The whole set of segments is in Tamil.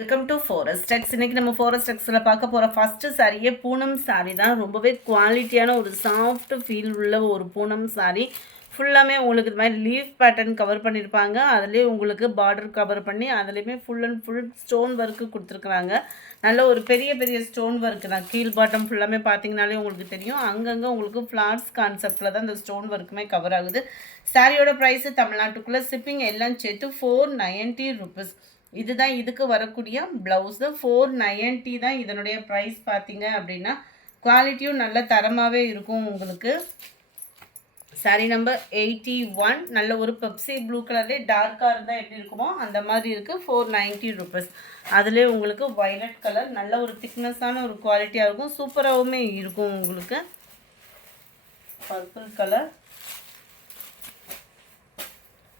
வெல்கம் டு ஃபாரஸ்ட் டெக்ஸ். இன்னைக்கு நம்ம ஃபாரஸ்ட் டெக்ஸில் பார்க்க போகிற ஃபஸ்ட்டு சாரியே பூனம் சாரீ தான். ரொம்பவே குவாலிட்டியான ஒரு சாஃப்ட் ஃபீல் உள்ள ஒரு பூனம் சாரீ. ஃபுல்லாமே உங்களுக்கு இது மாதிரி லீஃப் பேட்டர்ன் கவர் பண்ணியிருப்பாங்க. அதுலேயே உங்களுக்கு பார்டர் கவர் பண்ணி அதுலேயுமே full and full stone work கொடுத்துருக்குறாங்க. நல்ல ஒரு பெரிய பெரிய ஸ்டோன் ஒர்க்கு தான். கீழ் பாட்டம் ஃபுல்லாமே பார்த்தீங்கனாலே உங்களுக்கு தெரியும். அங்கங்கே உங்களுக்கு ஃப்ளார்ஸ் கான்செப்டில் தான் இந்த ஸ்டோன் ஒர்க்குமே கவர் ஆகுது. சாரியோட ப்ரைஸு தமிழ்நாட்டுக்குள்ளே ஷிப்பிங் எல்லாம் சேர்த்து 490 rupees. இதுதான் இதுக்கு வரக்கூடிய ப்ளவுஸு. 490 தான் இதனுடைய ப்ரைஸ். பார்த்தீங்க அப்படின்னா குவாலிட்டியும் நல்ல தரமாகவே இருக்கும் உங்களுக்கு. சாரீ நம்பர் 81. நல்ல ஒரு பெப்சி ப்ளூ கலர்லேயே டார்க்காக இருந்தால் எப்படி இருக்குமோ அந்த மாதிரி இருக்குது. 490 rupees. அதிலே உங்களுக்கு வைலட் கலர் நல்ல ஒரு திக்னஸான ஒரு குவாலிட்டியாக இருக்கும். சூப்பராகவுமே இருக்கும் உங்களுக்கு. பர்பிள் கலர்,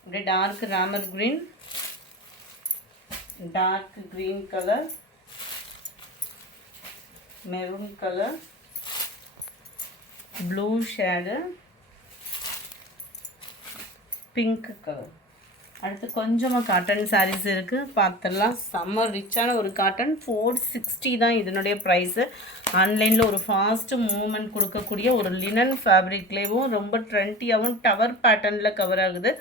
அப்படியே டார்க் ராமர் green, dark green color, maroon color, blue shade, pink color. அடுத்து கொஞ்சமாக காட்டன் சாரீஸ் இருக்குது, பார்த்துடலாம். செம்ம ரிச்சான ஒரு காட்டன். 460 தான் இதனுடைய ப்ரைஸு. ஆன்லைனில் ஒரு ஃபாஸ்ட்டு மூவ்மெண்ட் கொடுக்கக்கூடிய ஒரு லினன் ஃபேப்ரிக்லேயும் ரொம்ப ட்ரெண்டியாகவும் டவர் பேட்டர்னில் கவர் ஆகுது.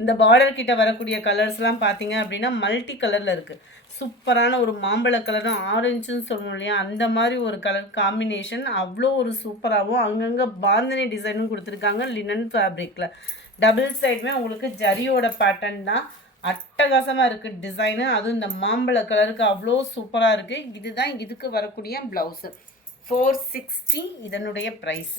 இந்த பார்டர் கிட்ட வரக்கூடிய கலர்ஸ்லாம் பார்த்தீங்க அப்படின்னா மல்டி கலரில் இருக்குது. சூப்பரான ஒரு மாம்பழ கலரும் ஆரஞ்சுன்னு சொல்லணும் இல்லையா, அந்த மாதிரி ஒரு கலர் காம்பினேஷன். அவ்வளோ ஒரு சூப்பராகவும் அங்கங்கே பாந்தினி டிசைனும் கொடுத்துருக்காங்க லினன் ஃபேப்ரிக்கில். டபுள் சைடுமே உங்களுக்கு ஜரியோட பேட்டர்ன் தான். அட்டகாசமாக இருக்குது டிசைனு. அதுவும் இந்த மாம்பழ கலருக்கு அவ்வளோ சூப்பராக இருக்குது. இதுதான் இதுக்கு வரக்கூடிய ப்ளவுஸு. 460 இதனுடைய ப்ரைஸ்.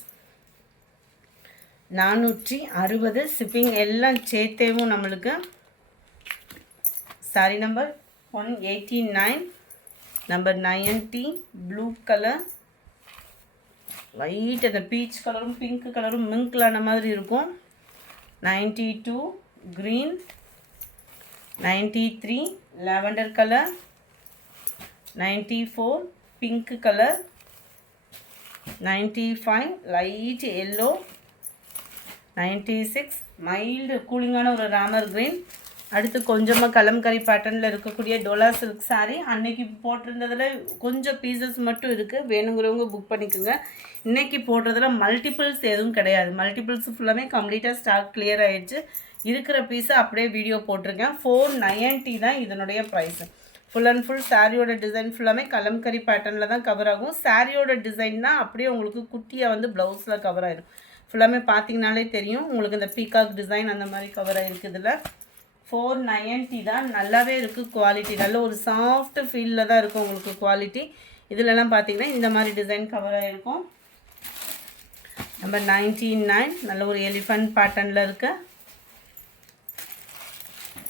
460 ஷிப்பிங் எல்லாம் சேர்த்தேவும் நம்மளுக்கு. Sorry number 189. Number 90 blue colour, light அந்த பீச் கலரும் பிங்க் கலரும் மிங்க்லான மாதிரி இருக்கும். 92 green, 93 lavender colour, 94 pink colour, 95 light yellow, 96 mild கூலிங்கான ஒரு ராமர் க்ரீன். அடுத்து கொஞ்சமாக கலம்கரி பேட்டர்னில் இருக்கக்கூடிய டோலா சில்க் சாரீ. அன்னைக்கு போட்டிருந்ததில் கொஞ்சம் பீசஸ் மட்டும் இருக்குது, வேணுங்கிறவங்க புக் பண்ணிக்கோங்க. இன்றைக்கி போடுறதுல மல்டிபிள்ஸ் எதுவும் கிடையாது. மல்டிபிள்ஸ் ஃபுல்லாமே கம்ப்ளீட்டாக ஸ்டாக் கிளியர் ஆகிடுச்சு. இருக்கிற பீஸை அப்படியே வீடியோ போட்டிருக்கேன். 490 தான் இதனுடைய ப்ரைஸு. ஃபுல் அண்ட் ஃபுல் சாரியோட டிசைன் ஃபுல்லாமே கலம்கரி பேட்டர்னில் தான் கவர் ஆகும். சாரியோட டிசைன் தான் அப்படியே உங்களுக்கு குட்டியாக வந்து ப்ளவுஸில் கவர் ஆகிடும். ஃபுல்லாமே பார்த்தீங்கனாலே தெரியும் உங்களுக்கு இந்த பீகாக் டிசைன் அந்த மாதிரி கவர் ஆகிருக்கு. இதில் 490 தான். நல்லாவே இருக்குது குவாலிட்டி. நல்ல ஒரு சாஃப்ட் ஃபீலில் தான் இருக்கும் உங்களுக்கு குவாலிட்டி. இதிலெல்லாம் பார்த்தீங்கன்னா இந்த மாதிரி டிசைன் கவர் ஆகிருக்கும். நம்பர் 99 நல்ல ஒரு எலிஃபண்ட் பேட்டர்னில் இருக்கு.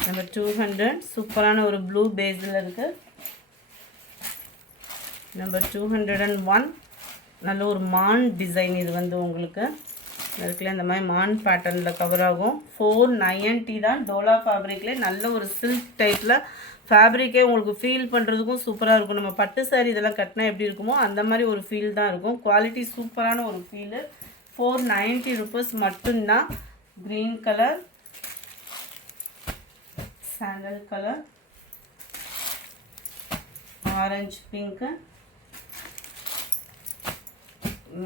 நம்பர் 200 சூப்பரான ஒரு ப்ளூ பேஸில் இருக்குது. நம்பர் 201 நல்ல ஒரு மான் டிசைன். இது வந்து உங்களுக்கு இருக்குல்ல இந்த மாதிரி மான் பேட்டர்னில் கவர் ஆகும். 490 தான். டோலா ஃபேப்ரிக்லேயே நல்ல ஒரு சில்க் டைப்பில் ஃபேப்ரிக்கே உங்களுக்கு ஃபீல் பண்ணுறதுக்கும் சூப்பராக இருக்கும். நம்ம பட்டு சாரி இதெல்லாம் கட்டினா எப்படி இருக்குமோ அந்த மாதிரி ஒரு ஃபீல் தான் இருக்கும். குவாலிட்டி சூப்பரான ஒரு ஃபீலு. 490 rupees மட்டும்தான். Green colour, sandal colour, orange pink,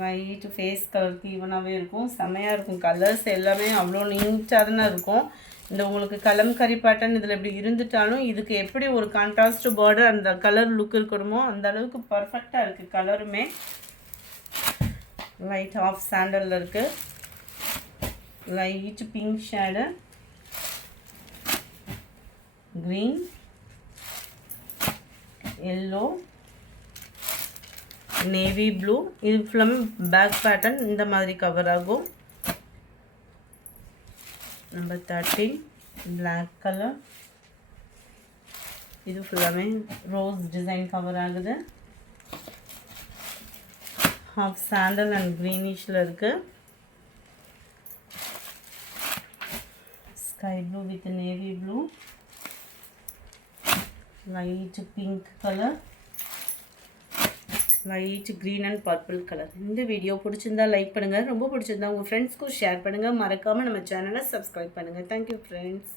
white face கலருக்கு ஈவனாகவே இருக்கும். செம்மையாக இருக்கும். கலர்ஸ் எல்லாமே அவ்வளோ நீட்டாக தானே இருக்கும். இந்த உங்களுக்கு கலம்கரி பேட்டர்ன் இதில் எப்படி இருந்துட்டாலும் இதுக்கு எப்படி ஒரு கான்ட்ராஸ்ட் பார்டர் அந்த கலர் லுக் இருக்கணுமோ அந்த அளவுக்கு பர்ஃபெக்டாக இருக்குது. கலருமே லைட் ஆஃப் சாண்டலில் இருக்குது. Light pink shade, green, yellow, navy blue. இது ஃபுல்லாமே பேக் பேட்டர்ன் இந்த மாதிரி கவர் ஆகும். Number 13 black colour. இது ஃபுல்லாமே ரோஸ் டிசைன் கவர் ஆகுது. ஹாஃப் சாண்டல் அண்ட் க்ரீனிஷில் இருக்குது. Sky blue with navy blue, light pink colour, light green and purple colour. இந்த வீடியோ பிடிச்சிருந்தா லைக் பண்ணுங்கள். ரொம்ப பிடிச்சிருந்தா உங்கள் ஃப்ரெண்ட்ஸ்க்கும் ஷேர் பண்ணுங்கள். மறக்காமல் நம்ம சேனலை சப்ஸ்கிரைப் பண்ணுங்கள். Thank you friends.